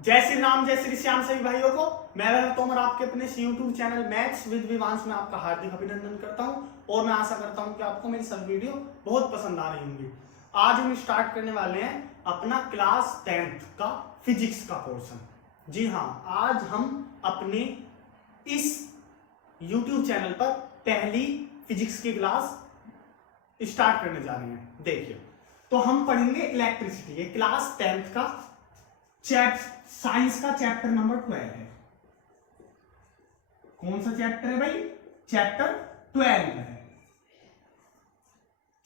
जय श्री राम, जय श्री श्याम सभी भाइयों को। मैं वह तोमर आपके अपने YouTube channel maths with Vivansh में आपका हार्दिक अभिनंदन करता हूं और मैं आशा करता हूं कि आपको मेरी सब वीडियो बहुत पसंद आ रही होंगी। आज हम स्टार्ट करने वाले हैं अपना क्लास 10th का फिजिक्स का पोर्शन। जी हाँ, आज हम अपने इस यूट्यूब चैनल पर पहली फिजिक्स की क्लास स्टार्ट करने जा रहे हैं। देखिए, तो हम पढ़ेंगे इलेक्ट्रिसिटी। ये क्लास 10th का साइंस का चैप्टर नंबर 12 है। कौन सा चैप्टर है भाई? चैप्टर 12 है।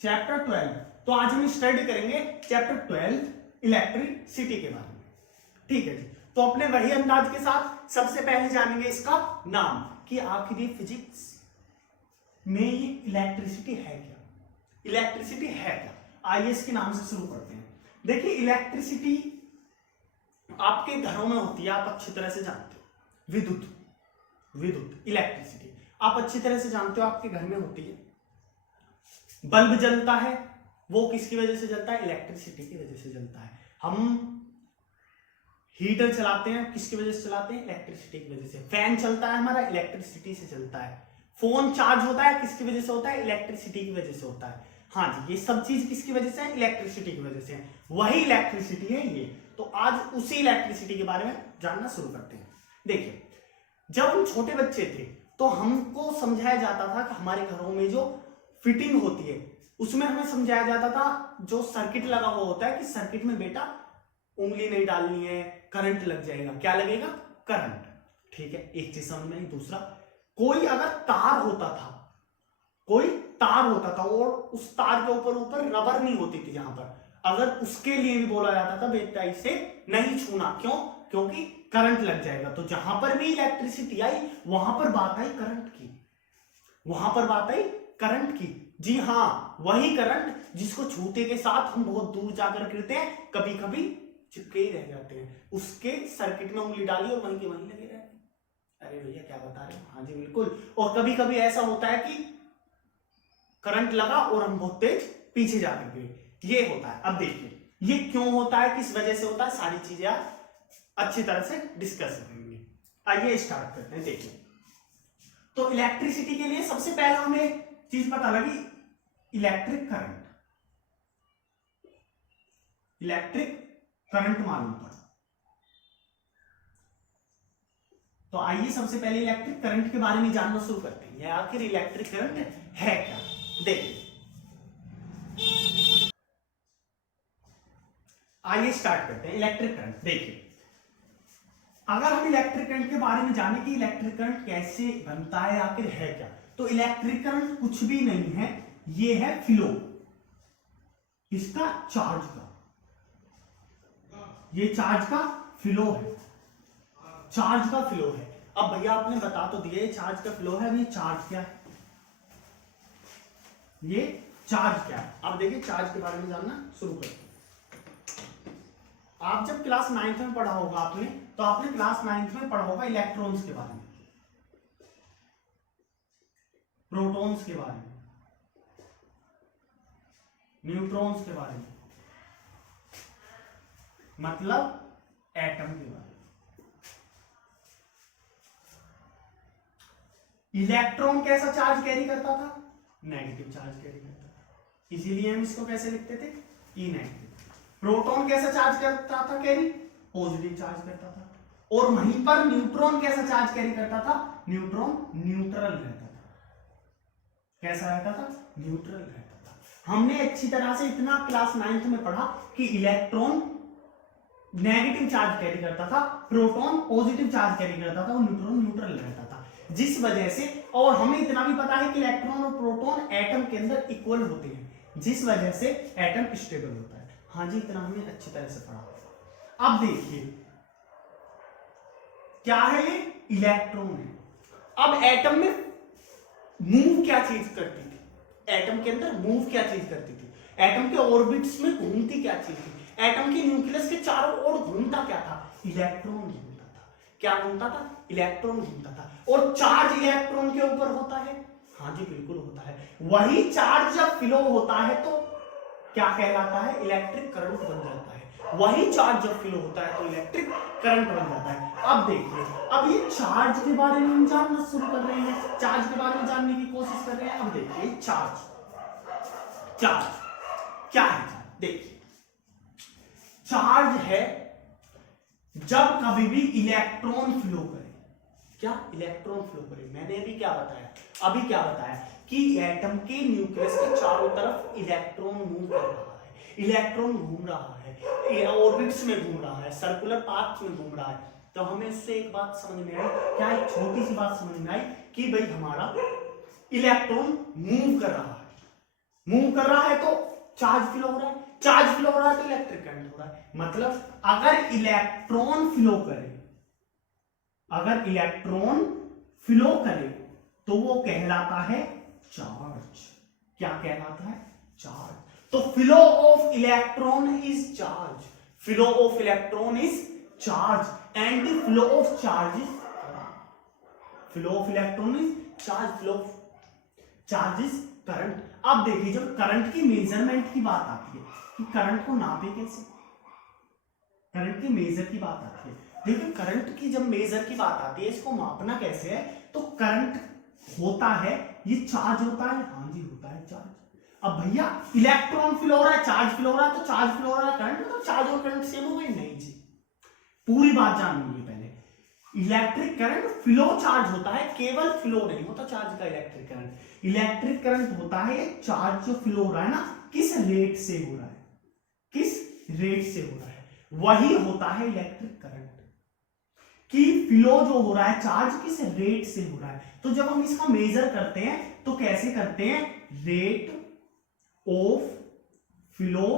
चैप्टर 12। तो आज हम स्टडी करेंगे चैप्टर 12 इलेक्ट्रिसिटी के बारे में। ठीक है जी। तो अपने वही अंदाज के साथ सबसे पहले जानेंगे इसका नाम कि आखिर ये फिजिक्स में ये इलेक्ट्रिसिटी है क्या। इलेक्ट्रिसिटी है क्या, आइए इसके नाम से शुरू करते हैं। देखिए, इलेक्ट्रिसिटी आपके घरों में होती है, आप अच्छी तरह से जानते हो। विद्युत इलेक्ट्रिसिटी आप अच्छी तरह से जानते हो, आपके घर में होती है। बल्ब जलता है, वो किसकी वजह से जलता है? इलेक्ट्रिसिटी की वजह से जलता है। हम हीटर चलाते हैं, किसकी वजह से चलाते हैं? इलेक्ट्रिसिटी की वजह से। फैन चलता है हमारा, इलेक्ट्रिसिटी से चलता है। फोन चार्ज होता है, किसकी वजह से होता है? इलेक्ट्रिसिटी की वजह से होता है। हाँ जी, ये सब चीज किसकी वजह से है? इलेक्ट्रिसिटी की वजह से है। वही इलेक्ट्रिसिटी है ये। तो आज उसी इलेक्ट्रिसिटी के बारे में जानना शुरू करते हैं। देखिए, जब हम छोटे बच्चे थे तो हमको समझाया जाता था कि हमारे घरों में जो फिटिंग होती है उसमें हमें समझाया जाता था, जो सर्किट लगा हुआ होता है कि सर्किट में बेटा उंगली नहीं डालनी है, करंट लग जाएगा। क्या लगेगा? करंट। ठीक है, एक चीज समझ में आई। दूसरा, कोई अगर तार होता था और उस तार के ऊपर रबर नहीं होती थी, जहां पर अगर उसके लिए भी बोला जाता था बेटा इसे नहीं छूना। क्यों? क्योंकि करंट लग जाएगा। तो जहां पर भी इलेक्ट्रिसिटी आई वहां पर बात आई करंट की। जी हाँ, वही करंट जिसको छूते के साथ हम बहुत दूर जाकर गिरते हैं, कभी कभी चिपके ही रह जाते हैं। उसके सर्किट में उंगली डाली और वहीं के वहीं लगे रहते। अरे भैया क्या बता रहे हो? हाँ जी बिल्कुल। और कभी कभी ऐसा होता है कि करंट लगा और हम बहुत तेज पीछे जाकर गिरे। ये होता है। अब देखिए, ये क्यों होता है, किस वजह से होता है, सारी चीजें आप अच्छी तरह से डिस्कस करेंगे। आइए स्टार्ट करते हैं। देखिए, तो इलेक्ट्रिसिटी के लिए सबसे पहले हमें चीज पता लगी, इलेक्ट्रिक करंट मालूम पड़ा। तो आइए सबसे पहले इलेक्ट्रिक करंट के बारे में जानना शुरू करते हैं। आखिर इलेक्ट्रिक करंट है क्या? देखिए, आइए स्टार्ट करते हैं इलेक्ट्रिक करंट। देखिए, अगर हम इलेक्ट्रिक करंट के बारे में जाने कि इलेक्ट्रिक करंट कैसे बनता है, आखिर है क्या, तो इलेक्ट्रिक करंट कुछ भी नहीं है, ये है फ्लो इसका, चार्ज का। ये चार्ज का फ्लो है। अब भैया आपने बता तो दिया ये चार्ज का फ्लो है। अब ये चार्ज क्या है? अब देखिए, चार्ज के बारे में जानना शुरू करते हैं। आप जब क्लास 9th में पढ़ा होगा आपने, तो आपने क्लास 9th में पढ़ा होगा इलेक्ट्रॉन्स के बारे में, प्रोटॉन्स के बारे में, न्यूट्रॉन्स के बारे में, मतलब एटम के बारे में। इलेक्ट्रॉन कैसा चार्ज कैरी करता था? नेगेटिव चार्ज कैरी करता था, इसीलिए हम इसको कैसे लिखते थे? ई नेगेटिव। प्रोटॉन कैसा चार्ज करता था कैरी? पॉजिटिव चार्ज करता था। और वहीं पर न्यूट्रॉन कैसा चार्ज कैरी करता था? न्यूट्रॉन न्यूट्रल रहता था। कैसा रहता था? न्यूट्रल रहता था। हमने अच्छी तरह से इतना क्लास 9th में पढ़ा कि इलेक्ट्रॉन नेगेटिव चार्ज कैरी करता था, प्रोटॉन पॉजिटिव चार्ज कैरी करता था और न्यूट्रॉन न्यूट्रल रहता था। जिस वजह से, और हमें इतना भी पता है कि इलेक्ट्रॉन और प्रोटॉन एटम के अंदर इक्वल होते हैं, जिस वजह से एटम स्टेबल होता है। हाँ जी, इतना हमने अच्छी तरह से पढ़ा। अब देखिए, क्या है ये? इलेक्ट्रॉन है। अब एटम में मूव क्या चीज करती थी? एटम के अंदर मूव क्या चीज करती थी? एटम के ऑर्बिट्स में घूमती क्या चीज थी? एटम के न्यूक्लियस के चारों ओर घूमता क्या था? इलेक्ट्रॉन घूमता था। क्या घूमता था? इलेक्ट्रॉन घूमता था। और चार्ज इलेक्ट्रॉन के ऊपर होता है। हाँ जी बिल्कुल होता है। वही चार्ज जब फ्लो होता है तो क्या कहलाता है? इलेक्ट्रिक करंट बन जाता है। वही चार्ज जब फ्लो होता है तो इलेक्ट्रिक करंट बन जाता है। अब देखिए, अब ये चार्ज के बारे में हम जानना शुरू कर रहे हैं, चार्ज के बारे में जानने की कोशिश कर रहे हैं। अब देखिए चार्ज क्या है? देखिए चार्ज है जब कभी भी इलेक्ट्रॉन फ्लो करे। क्या? इलेक्ट्रॉन फ्लो करे। मैंने अभी क्या बताया कि एटम के न्यूक्लियस के चारों तरफ इलेक्ट्रॉन मूव कर रहा है, इलेक्ट्रॉन घूम रहा है, ऑर्बिट्स में घूम रहा है, सर्कुलर पाथ्स में घूम रहा है। तो हमें इससे एक बात समझ में आई, क्या? एक छोटी सी बात समझ में आई कि भाई हमारा इलेक्ट्रॉन मूव कर रहा है तो चार्ज फ्लो हो रहा है, चार्ज फ्लो हो रहा है तो इलेक्ट्रिक करंट हो रहा है। मतलब अगर इलेक्ट्रॉन फ्लो करे तो वो कहलाता है चार्ज। क्या कहलाता है? चार्ज। तो flow of electron is charge, flow of electron is charge and the flow of charge is flow of electron is charge, flow of charge is current. अब देखिए जब करंट की मेजरमेंट की बात आती है कि करंट को नापे कैसे, करंट की मेजर की बात आती है। देखिए करंट की जब मेजर की बात आती है, इसको मापना कैसे है? तो करंट होता है, ये चार्ज होता है, हाँ जी होता है चार्ज। अब भैया इलेक्ट्रॉन फ्लो हो रहा है, चार्ज फ्लो हो रहा है, तो चार्ज फ्लो हो रहा है, करंट तो चार्ज और करंट सेम हो गए? नहीं जी, पूरी बात जान लीजिए पहले। इलेक्ट्रिक करंट फ्लो चार्ज होता है, केवल फ्लो नहीं होता चार्ज का। इलेक्ट्रिक करंट होता है चार्ज जो फ्लो हो रहा है ना, किस रेट से हो रहा है, किस रेट से हो रहा है, वही होता है इलेक्ट्रिक करंट। कि फ्लो जो हो रहा है चार्ज किस रेट से हो रहा है। तो जब हम इसका मेजर करते हैं तो कैसे करते हैं? Rate of flow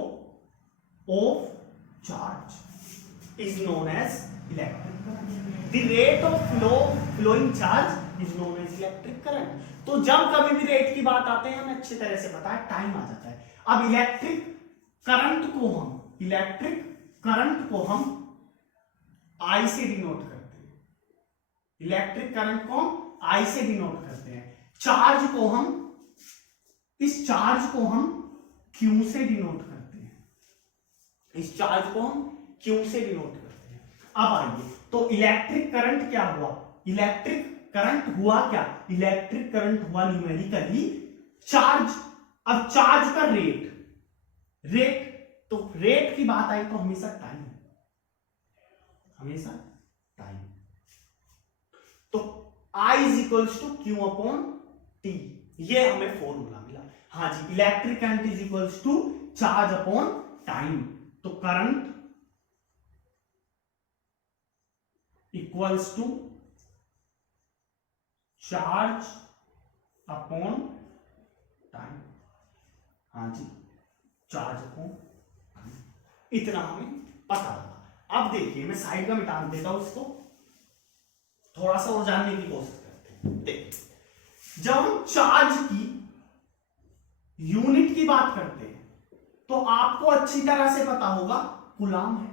of charge is known as electric current. The rate of flowing charge is known as electric current. तो जब कभी भी रेट की बात आते हैं हमें अच्छी तरह से पता है, टाइम आ जाता है। अब इलेक्ट्रिक करंट को हम आई से डिनोट करते हैं, इलेक्ट्रिक करंट को हम आई से डिनोट करते हैं। चार्ज को हम, इस चार्ज को हम क्यू से डिनोट करते हैं, इस चार्ज को हम क्यू से डिनोट करते हैं। अब आइए, तो इलेक्ट्रिक करंट क्या हुआ? इलेक्ट्रिक करंट हुआ क्या? इलेक्ट्रिक करंट हुआ न्यूमेरिकली चार्ज। अब चार्ज का रेट, तो रेट की बात आई तो हमेशा टाइम, तो I is equals to Q upon T, ये हमें फॉर्मूला मिला। हाँ जी, electric current is equals to charge upon time. तो current equals to charge upon time. हाँ जी, चार्ज अपॉन टाइम, इतना हमें पता लगा। अब देखिए मैं साइड का मिटा देता हूं इसको, थोड़ा सा और जानने की कोशिश करते हैं। देखिए जब हम चार्ज की यूनिट की बात करते हैं तो आपको अच्छी तरह से पता होगा कूलाम है,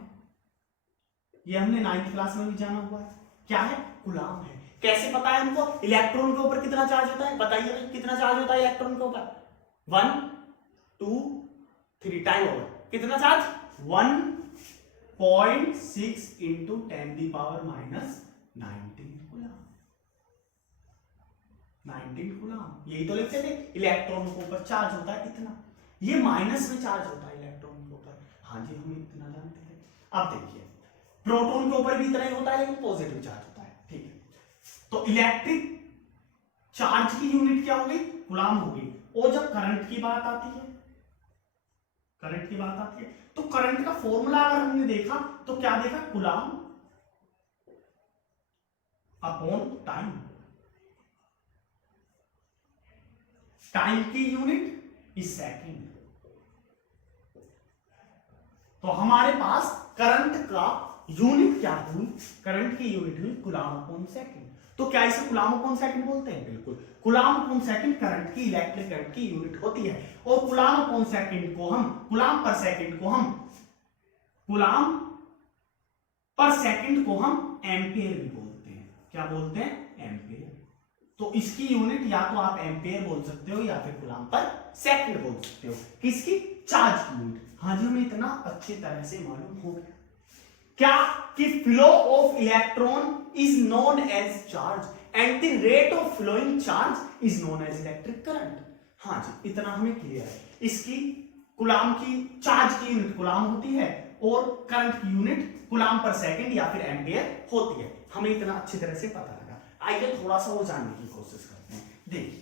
ये हमने 9th क्लास में भी जाना हुआ है। क्या है? कूलाम है। कैसे पता है हमको? इलेक्ट्रॉन के ऊपर कितना चार्ज होता है, बताइए भाई कितना चार्ज होता है इलेक्ट्रॉन के ऊपर? 1 2 3 टाइम ओवर, कितना चार्ज? 1.6 into 10⁻⁻19 coulomb, 19 coulomb. यही तो लिखते थे, इलेक्ट्रॉन के ऊपर चार्ज होता है इतना, ये माइनस में चार्ज होता है इलेक्ट्रॉन के ऊपर। हाँ जी, हम इतना जानते थे। अब देखिए प्रोटॉन के ऊपर भी इतना ही होता है लेकिन पॉजिटिव चार्ज होता है, ठीक है। तो इलेक्ट्रिक चार्ज की यूनिट क्या होगी? कूलाम होगी। और जब करंट की बात आती है, तो करंट का फॉर्मूला अगर हमने देखा तो क्या देखा? Coulomb upon time. टाइम की यूनिट इज सेकंड। तो हमारे पास करंट का यूनिट क्या हुई? करंट की यूनिट हुई कूलाम अपॉन सेकंड। तो क्या इसे कूलाम अपॉन सेकंड बोलते हैं? बिल्कुल, कूलाम अपॉन सेकंड करंट की, इलेक्ट्रिक करंट की यूनिट होती है। और कूलाम अपॉन सेकंड को हम, कूलाम पर सेकंड को हम एम्पियर भी बोलते हैं। क्या बोलते हैं? एम्पियर। तो इसकी यूनिट या तो आप एम्पियर बोल सकते हो या फिर कूलाम पर सेकंड बोल सकते हो। किसकी? चार्ज की यूनिट। हाँ जी, हमें इतना अच्छी तरह से मालूम हो गया क्या कि flow of electron is known as charge and the rate of flowing charge is known as electric current. हाँ जी, इतना हमें क्लियर है। इसकी कूलाम की चार्ज की यूनिट कूलाम होती है और करंट की यूनिट कूलाम पर सेकंड या फिर एम्पियर होती है। हमें इतना अच्छी तरह से पता लगा। आइए थोड़ा सा वो जानने की कोशिश करते हैं। देखिए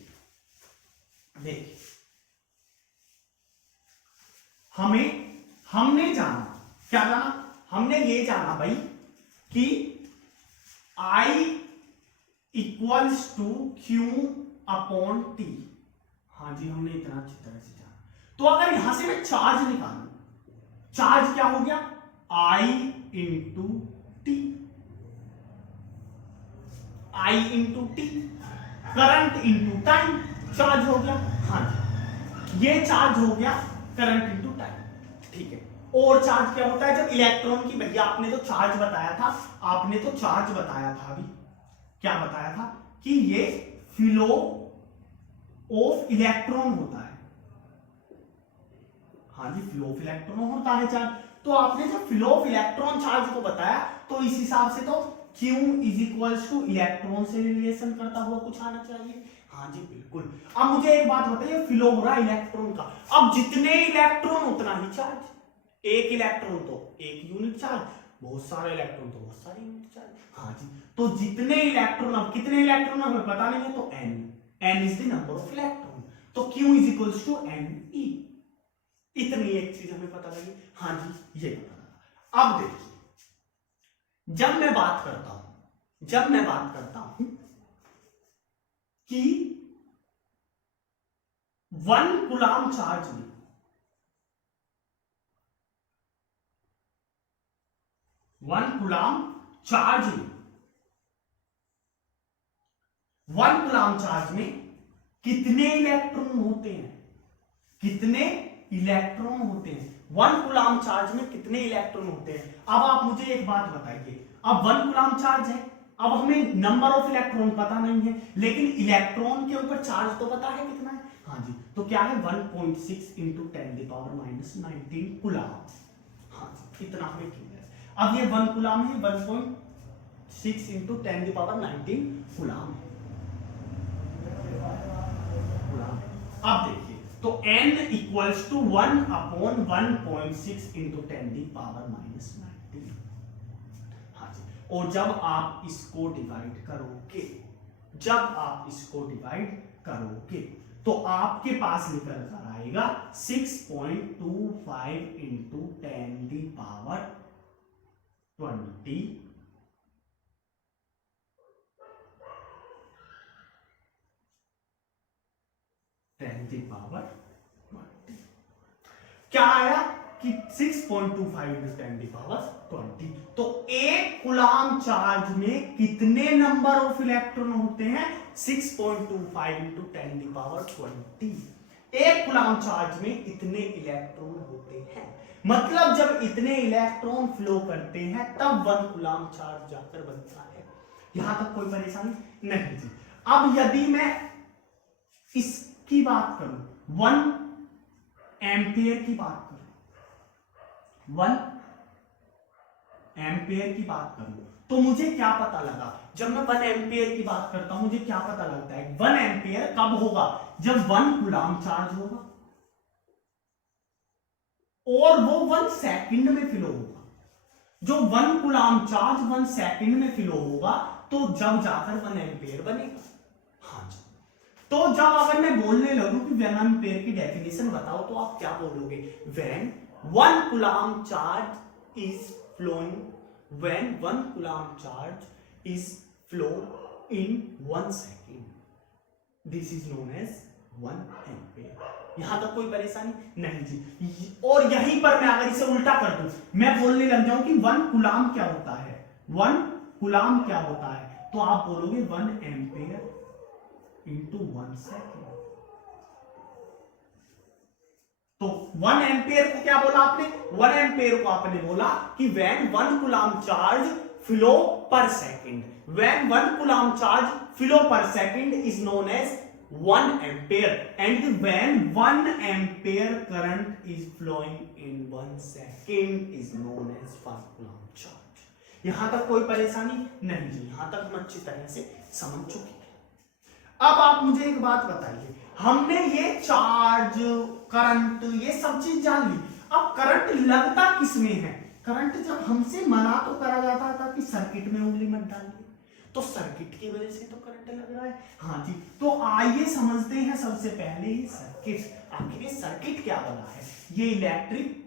हमने जाना, क्या जाना? हमने ये जाना भाई कि I equals to Q upon T। हाँ जी, हमने इतना अच्छी तरह से जाना। तो अगर यहां से मैं चार्ज निकालूं, चार्ज क्या हो गया? I into T, I into T, current into time, charge हो गया। हाँ जी, ये चार्ज हो गया करंट इंटू टाइम। ठीक है, और चार्ज क्या होता है जब इलेक्ट्रॉन की, भैया आपने तो चार्ज बताया था, अभी क्या बताया था कि ये फ्लो ऑफ इलेक्ट्रॉन होता है। हाँ जी, फ्लो ऑफ इलेक्ट्रॉन होता है चार्ज। तो आपने जब फ्लो ऑफ इलेक्ट्रॉन चार्ज को बताया तो इस हिसाब से तो Q is equals two electron से रिलेशन करता हुआ कुछ आना चाहिए। हाँ जी बिल्कुल। अब मुझे एक बात बताइए, फ्लो हो रहा है इलेक्ट्रॉन का, अब जितने इलेक्ट्रॉन उतना ही चार्ज। एक इलेक्ट्रॉन तो एक यूनिट चार्ज, बहुत सारे इलेक्ट्रॉन तो बहुत सारे यूनिट चार्ज। हाँ जी, तो जितने इलेक्ट्रॉन, अब कितने इलेक्ट्रॉन हमें पता नहीं है, तो n is the number of electron, तो Q is equals to ne। इतनी एक चीज हमें पता लगी। हाँ जी, ये पता लगा। अब देखिए, जब मैं बात करता हूं कि 1 कूलाम चार्ज में 1 कूलाम चार्ज में कितने इलेक्ट्रॉन होते हैं? 1 कूलाम चार्ज में कितने इलेक्ट्रॉन होते हैं? अब आप मुझे एक बात बताइए, अब 1 कूलाम चार्ज है, अब हमें नंबर ऑफ इलेक्ट्रॉन पता नहीं है, लेकिन इलेक्ट्रॉन के ऊपर चार्ज तो पता है कितना है। हाँ जी, तो क्या है? 1.6 इंटू 10⁻⁻19 कूलाम। हाँ जी, इतना हमें क्लियर है। अब ये 1 कूलाम है, 1.6 इंटू 10⁻19 कूलाम है। अब देखिए, तो n equals to 1 upon 1.6 into 10⁻⁻19। हाँ जी, और जब आप इसको डिवाइड करोगे तो आपके पास निकल कर आएगा 6.25 इंटू 10⁻20 10⁻20। क्या आया कि 6.25 इंटू 10⁻20। तो एक कूलाम चार्ज में कितने नंबर ऑफ इलेक्ट्रॉन होते हैं? 6.25 इंटू 10⁻20। एक कूलाम चार्ज में इतने इलेक्ट्रॉन होते हैं, मतलब जब इतने इलेक्ट्रॉन फ्लो करते हैं तब 1 कूलाम चार्ज जाकर बनता है। यहां तक कोई परेशानी नहीं थी। अब यदि मैं इसकी बात करूं, 1 एम्पियर की बात करूं, 1 एम्पियर की बात करूं, तो मुझे क्या पता लगा? जब मैं 1 एम्पियर की बात करता हूं, मुझे क्या पता लगता है? 1 एम्पियर कब होगा? जब 1 कूलाम चार्ज होगा और वो 1 सेकंड में फ्लो होगा। जो 1 कूलाम चार्ज 1 सेकंड में फ्लो होगा, तो जब जाकर 1 एम्पियर बनेगा। हाँ जी, तो जब अगर मैं बोलने लगूं कि 1 एम्पियर की डेफिनेशन बताओ, तो आप क्या बोलोगे? When 1 coulomb charge is flowing, when 1 coulomb charge is flow in 1 second, this is known as 1 ampere। यहां तक कोई परेशानी नहीं जी। और यहीं पर मैं अगर इसे उल्टा कर दूं, मैं बोलने लग जाऊं कि 1 कूलाम क्या होता है, 1 कूलाम क्या होता है, तो आप बोलोगे 1 एम्पियर इंटू 1 सेकेंड। तो 1 एम्पियर को क्या बोला आपने? 1 एम्पियर को आपने बोला कि when 1 coulomb charge flow per second, when 1 coulomb charge flow per second is known as 1 ampere and when 1 ampere current is flowing in 1 second is known as 1 coulomb charge। यहां तक कोई परेशानी नहीं जी, यहां तक हम अच्छी तरह से समझ चुके हैं। अब आप मुझे एक बात बताइए, हमने ये चार्ज करंट ये सब चीज जान ली, अब करंट लगता किसमें है? करंट जब हमसे मना तो करा जाता था कि सर्किट में उंगली मत डालिए, तो सर्किट की वजह से तो करंट लग रहा है। हाँ जी, तो आइए समझते हैं सबसे पहले ये सर्किट। आखिर ये सर्किट क्या बना है? ये इलेक्ट्रिक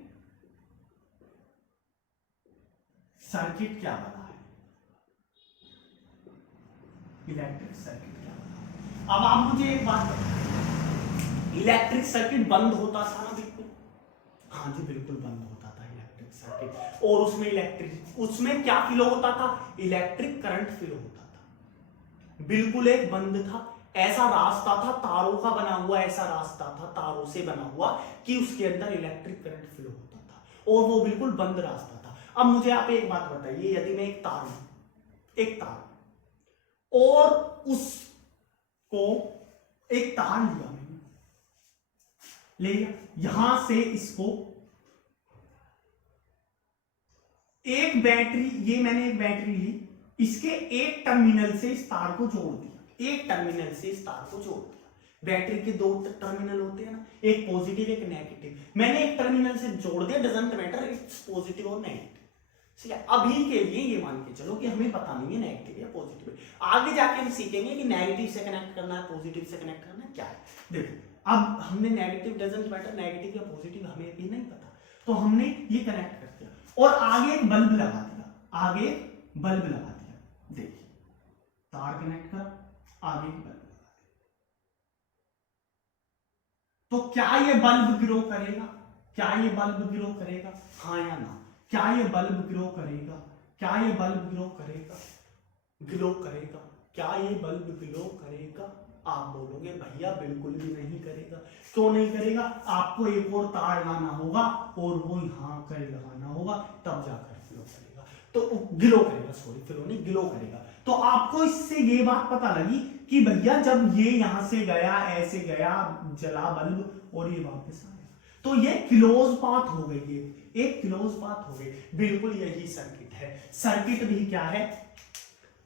सर्किट क्या बना है? इलेक्ट्रिक सर्किट क्या बना है? अब आप मुझे एक बात बताइए, इलेक्ट्रिक सर्किट बंद होता था ना? बिल्कुल, हाँ जी बिल्कुल बंद होता था इलेक्ट्रिक सर्किट, और उसमें क्या फ्लो होता था? इलेक्ट्रिक करंट फ्लो होता था। बिल्कुल एक बंद था, ऐसा रास्ता था तारों का बना हुआ, ऐसा रास्ता था तारों से बना हुआ कि उसके अंदर इलेक्ट्रिक करंट फ्लो होता था, और वो बिल्कुल बंद रास्ता था। अब मुझे आप एक बात बताइए, यदि मैं एक तार और उसको एक तार लिया, मैंने ले लिया, यहां से इसको एक बैटरी, ये मैंने एक बैटरी ली, इसके एक टर्मिनल से इस तार को जोड़ दिया, एक टर्मिनल से इस तार को जोड़ दिया। बैटरी के दो टर्मिनल होते हैं ना, एक पॉजिटिव एक नेगेटिव, मैंने एक टर्मिनल से जोड़ दिया, डजंट मैटर इट्स पॉजिटिव और नेगेटिव। ठीक है, अभी के लिए ये मान के चलो कि हमें पता नहीं है नेगेटिव या पॉजिटिव, आगे जाके हम सीखेंगे कि नेगेटिव से कनेक्ट करना है, पॉजिटिव से कनेक्ट करना है, क्या है। देखो अब हमने नेगेटिव डजंट मैटर, नेगेटिव या पॉजिटिव हमें भी नहीं पता, तो हमने ये कनेक्ट कर दिया और आगे एक बल्ब लगा दिया, आगे बल्ब लगा दिया। देखिए तार कनेक्ट कर, आगे एक बल्ब लगा दिया, तो क्या ये बल्ब ग्रो करेगा? क्या ये बल्ब ग्रो करेगा? हाँ या ना? क्या ये बल्ब ग्रो करेगा? क्या ये बल्ब ग्रो करेगा? ग्लो करेगा? क्या ये बल्ब ग्लो करेगा? आप बोलोगे भैया बिल्कुल भी नहीं करेगा। क्यों नहीं करेगा? आपको एक और तार लगाना होगा और वो यहां कर लगाना होगा, तब जाकर ग्लो करेगा। तो ग्लो करेगा, सॉरी फ्लो नहीं, ग्लो करेगा। तो आपको इससे ये बात पता लगी कि भैया जब ये यहां से गया, ऐसे गया, जला बल्ब और ये वापस आया, तो ये क्लोज पाथ हो गई, एक क्लोज पाथ हो गई। बिल्कुल यही सर्किट है। सर्किट भी क्या है?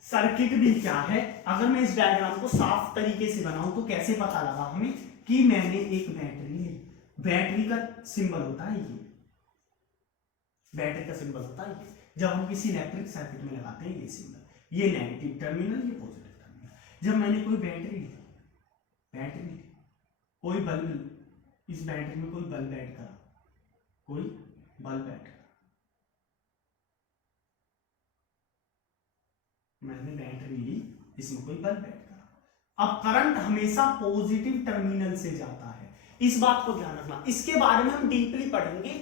सर्किट भी क्या है? अगर मैं इस डायग्राम को साफ तरीके से बनाऊं तो कैसे पता लगा हमें कि मैंने एक बैटरी ली। बैटरी का सिंबल होता है ये, बैटरी का सिंबल होता है ये, जब हम किसी इलेक्ट्रिक सर्किट में लगाते हैं ये सिंबल, ये नेगेटिव टर्मिनल, ये पॉजिटिव टर्मिनल। जब मैंने कोई बैटरी कोई बल्ब, इस बैटरी में कोई बल्ब ऐड करा, कोई बल्ब ऐड करा, मैंने बैटरी ली, इसमें कोई बल्ब ऐड करा। अब करंट हमेशा पॉजिटिव टर्मिनल से जाता है, इस बात को ध्यान रखना। इसके बारे में हम डीपली पढ़ेंगे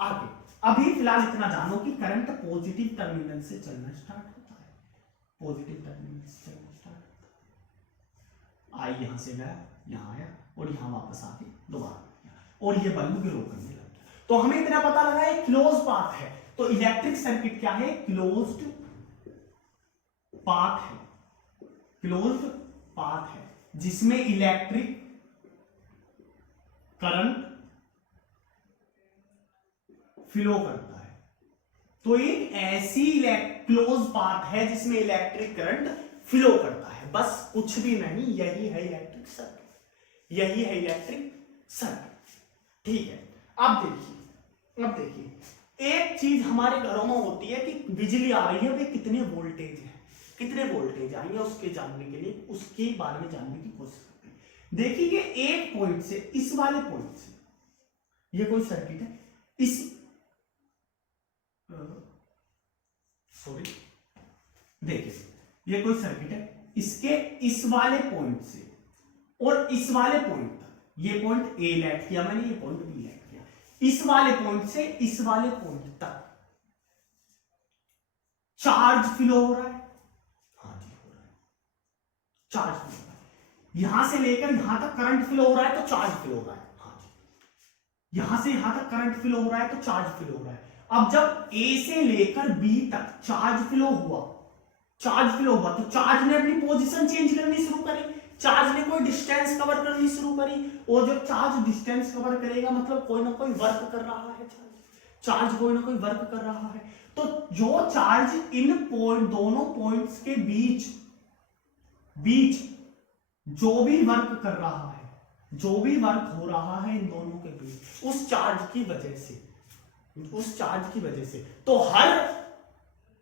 आगे। अभी फिलहाल इतना जानो कि करंट पॉजिटिव टर्मिनल से चलना स्टार्ट होता है, पॉजिटिव टर्मिनल से चलना स्टार्ट होता है। आई यहां से गया, यहां आया और यहां वापस आके दोबारा गया और ये बल्ब ग्लो करने लग गया। तो हमें इतना पता लगा है क्लोज पाथ है। तो इलेक्ट्रिक सर्किट क्या है? क्लोज्ड पाथ है, क्लोज्ड पाथ है, जिसमें इलेक्ट्रिक करंट फ्लो करता है। तो एक ऐसी क्लोज पाथ है जिसमें इलेक्ट्रिक करंट फ्लो करता है, बस कुछ भी नहीं, यही है इलेक्ट्रिक सर्किट, यही है इलेक्ट्रिक सर्किट। ठीक है, अब देखिए एक चीज हमारे घरों में होती है कि बिजली आ रही है, वे कितने वोल्टेज है, कितने वोल्टेज आएंगे, उसके जानने के लिए, उसके बारे में जानने की कोशिश करते हैं। देखिए एक पॉइंट से, इस वाले पॉइंट से, ये कोई सर्किट है, इस सॉरी देखिए ये कोई सर्किट है, इसके इस वाले पॉइंट से और इस वाले पॉइंट तक, ये पॉइंट ए लेट किया मैंने, ये पॉइंट बी लेट किया, इस वाले पॉइंट से इस वाले पॉइंट तक चार्ज फ्लो हो रहा है। हाँ जी हो रहा है, चार्ज फ्लो हो रहा है। यहां से लेकर यहां तक करंट फ्लो हो रहा है तो चार्ज फ्लो हो रहा है। हाँ जी, यहां से यहां तक करंट फ्लो हो रहा है तो चार्ज फ्लो हो रहा है। अब जब ए से लेकर बी तक चार्ज फ्लो हुआ तो चार्ज ने अपनी पोजीशन चेंज करनी शुरू करी। चार्ज ने कोई डिस्टेंस कवर करनी शुरू करी, और जब चार्ज डिस्टेंस कवर करेगा मतलब कोई ना कोई वर्क कर रहा है, चार्ज कोई ना कोई वर्क कर रहा है। तो जो चार्ज इन पॉइंट दोनों पॉइंट्स के बीच जो भी वर्क कर रहा है, जो भी वर्क हो रहा है इन दोनों के बीच, उस चार्ज की वजह से तो हर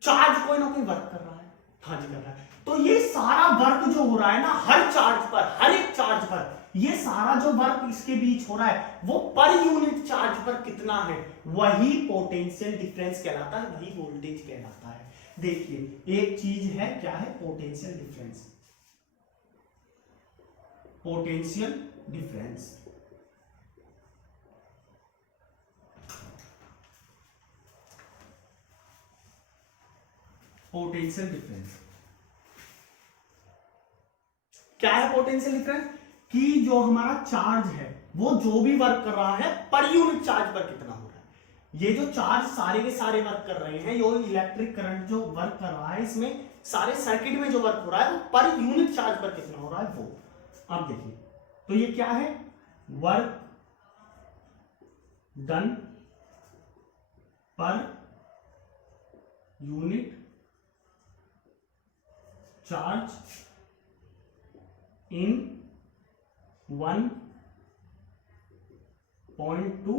चार्ज कोई ना कोई वर्क कर रहा है। हाँ जी कर रहा है। तो ये सारा वर्क जो हो रहा है ना हर चार्ज पर, हर एक चार्ज पर, ये सारा जो वर्क इसके बीच हो रहा है वो पर यूनिट चार्ज पर कितना है, वही पोटेंशियल डिफरेंस कहलाता है, वही वोल्टेज कहलाता है। देखिए एक चीज है, क्या है, पोटेंशियल डिफरेंस। पोटेंशियल डिफरेंस क्या है पोटेंशियल डिफरेंस? कि जो हमारा चार्ज है वो जो भी वर्क कर रहा है पर यूनिट चार्ज पर कितना हो रहा है। ये जो चार्ज सारे के सारे वर्क कर रहे हैं, ये इलेक्ट्रिक करंट जो वर्क कर रहा है, इसमें सारे सर्किट में जो वर्क हो रहा है वो पर यूनिट चार्ज पर कितना हो रहा है वो। अब देखिए तो ये क्या है, work done per unit charge in 1.2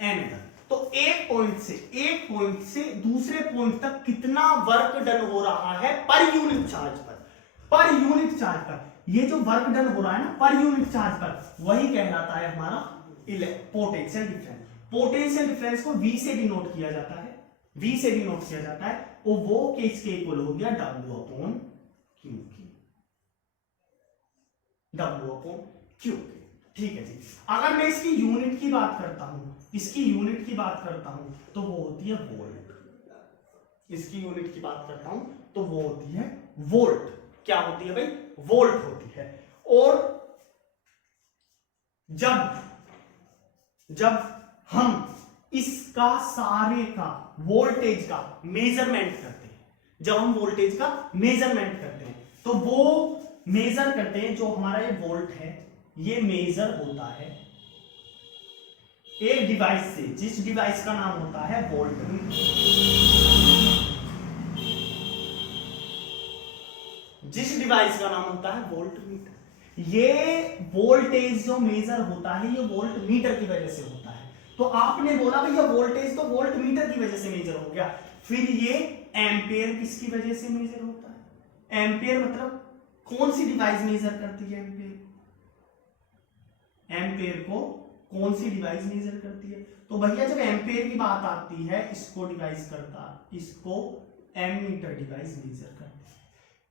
n तो एक पॉइंट से दूसरे पॉइंट तक कितना वर्क डन हो रहा है पर यूनिट चार्ज पर। ये जो वर्क डन हो रहा है ना पर यूनिट चार्ज पर, वही कहलाता है हमारा पोटेंशियल डिफरेंस। पोटेंशियल डिफरेंस को V से डिनोट किया जाता है, और वो किसके इक्वल हो गया, W/Q के। ठीक है जी। अगर मैं इसकी यूनिट की बात करता हूं, तो वो होती है वोल्ट। इसकी यूनिट की बात करता हूं तो वो होती है वोल्ट। क्या होती है भाई, वोल्ट होती है। और जब हम इसका सारे का वोल्टेज का मेजरमेंट करते हैं, तो वो मेजर करते हैं, जो हमारा ये वोल्ट है ये मेजर होता है एक डिवाइस से, जिस डिवाइस का नाम होता है वोल्टमीटर। ये वोल्टेज जो मेजर होता है ये वोल्टमीटर की वजह से होता है। तो आपने बोला भैया वोल्टेज तो वोल्टमीटर की वजह से मेजर हो गया, फिर ये एम्पेयर किसकी वजह से मेजर होता है? एम्पेयर मतलब कौन सी डिवाइस मेजर करती है एम्पेयर को कौन सी डिवाइस मेजर करती है? तो भैया जब एम्पेयर की बात आती है, इसको एमीटर डिवाइस मेजर करती है।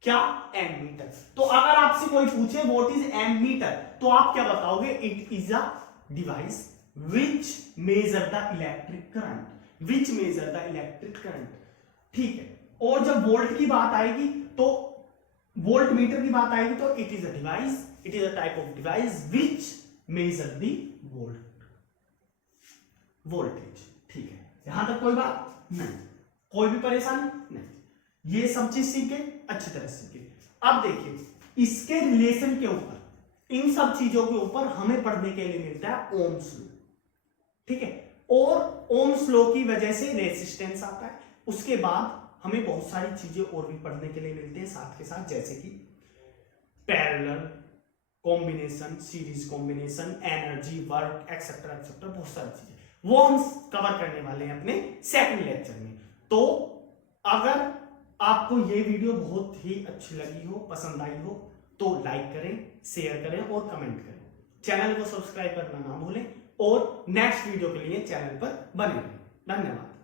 क्या? एमीटर। तो अगर आपसे कोई पूछे व्हाट इज एमीटर, तो आप क्या बताओगे? It is a device which measure the electric current. ठीक है। और जब वोल्ट की बात आएगी, तो वोल्ट मीटर की बात आएगी, तो it is a type of device which measure the voltage. ठीक है, यहां तक कोई बात नहीं, कोई भी परेशानी नहीं, ये सब चीज सीखे, अच्छी तरह सीखे। अब देखिए इसके रिलेशन के ऊपर, इन सब चीजों के ऊपर हमें पढ़ने के लिए मिलता है ओम्स लॉ। ठीक है, और ओम्स लॉ की वजह से रेजिस्टेंस आता है। उसके बाद हमें बहुत सारी चीजें और भी पढ़ने के लिए मिलते हैं साथ के साथ, जैसे कि parallel, combination, series combination, energy, work, etcetera etcetera, बहुत सारी चीजें वो हम कवर करने वाले हैं अपने सेकंड लेक्चर में। तो अगर आपको ये वीडियो बहुत ही अच्छी लगी हो, पसंद आई हो, तो लाइक करें, शेयर करें और कमेंट करें। चैनल को सब्सक्राइब करना ना भूलें, और नेक्स्ट वीडियो के लिए चैनल पर बने रहें। धन्यवाद।